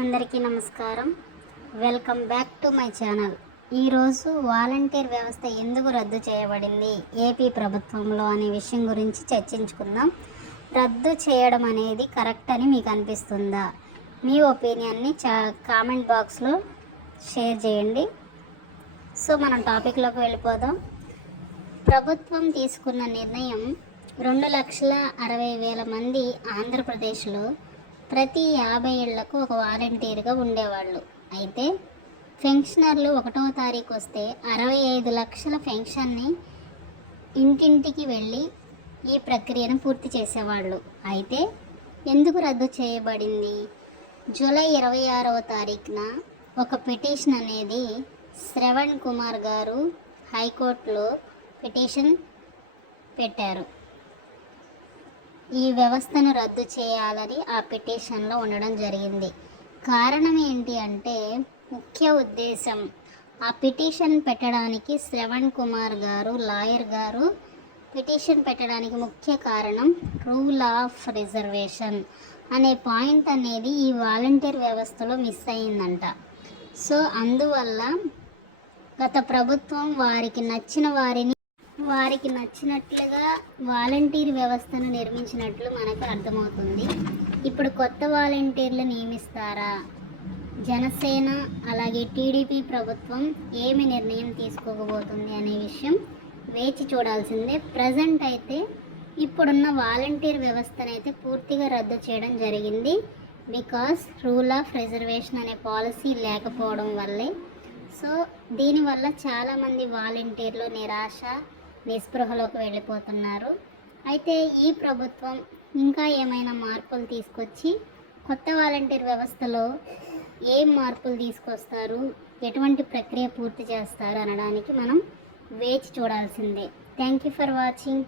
అందరికీ నమస్కారం. Welcome back to my channel. ఈరోజు వాలంటీర్ వ్యవస్థ ఎందుకు రద్దు చేయబడింది? ఏపీ ప్రభుత్వంలో అనే విషయం గురించి చర్చించుకుందాం. రద్దు చేయడం అనేది కరెక్ట్ అని మీకు అనిపిస్తుందా? మీ ఒపీనియన్ని చా కామెంట్ బాక్స్లో షేర్ చేయండి. సో మనం టాపిక్లోకి వెళ్ళిపోదాం. ప్రభుత్వం తీసుకున్న నిర్ణయం రెండు లక్షల అరవై వేల మంది ఆంధ్రప్రదేశ్లో ప్రతి యాభై ఏళ్ళకు ఒక వాలంటీర్గా ఉండేవాళ్ళు. అయితే పెన్షనర్లు ఒకటవ తారీఖు వస్తే అరవై ఐదు లక్షల పెన్షన్ని ఇంటింటికి వెళ్ళి ఈ ప్రక్రియను పూర్తి చేసేవాళ్ళు. అయితే ఎందుకు రద్దు చేయబడింది? జూలై ఇరవై ఆరవ తారీఖున ఒక పిటిషన్ అనేది శ్రవణ్ కుమార్ గారు హైకోర్టులో పిటిషన్ పెట్టారు. ఈ వ్యవస్థను రద్దు చేయాలని ఆ పిటిషన్లో ఉండడం జరిగింది. కారణం ఏంటి అంటే ముఖ్య ఉద్దేశం ఆ పిటిషన్ పెట్టడానికి శ్రవణ్ కుమార్ గారు లాయర్ గారు పిటిషన్ పెట్టడానికి ముఖ్య కారణం రూల్ ఆఫ్ రిజర్వేషన్ అనే పాయింట్ అనేది ఈ వాలంటీర్ వ్యవస్థలో మిస్ అయిందంట. సో అందువల్ల గత ప్రభుత్వం వారికి నచ్చిన వారిని వారికి నచ్చినట్లుగా వాలంటీర్ వ్యవస్థను నిర్మించినట్లు మనకు అర్థమవుతుంది. ఇప్పుడు కొత్త వాలంటీర్లు నియమిస్తారా? జనసేన అలాగే టీడీపీ ప్రభుత్వం ఏమి నిర్ణయం తీసుకోకపోతుంది అనే విషయం వేచి చూడాల్సిందే. ప్రజెంట్ అయితే ఇప్పుడున్న వాలంటీర్ వ్యవస్థను అయితే పూర్తిగా రద్దు చేయడం జరిగింది. బికాస్ రూల్ ఆఫ్ రిజర్వేషన్ అనే పాలసీ లేకపోవడం వల్లే. సో దీనివల్ల చాలామంది వాలంటీర్లు నిరాశ నిస్పృహలోకి వెళ్ళిపోతున్నారు. అయితే ఈ ప్రభుత్వం ఇంకా ఏమైనా మార్పులు తీసుకొచ్చి కొత్త వాలంటీర్ వ్యవస్థలో ఏం మార్పులు తీసుకొస్తారు? ఎటువంటి ప్రక్రియ పూర్తి చేస్తారు? అనడానికి మనం వేచి చూడాల్సిందే. Thank you for watching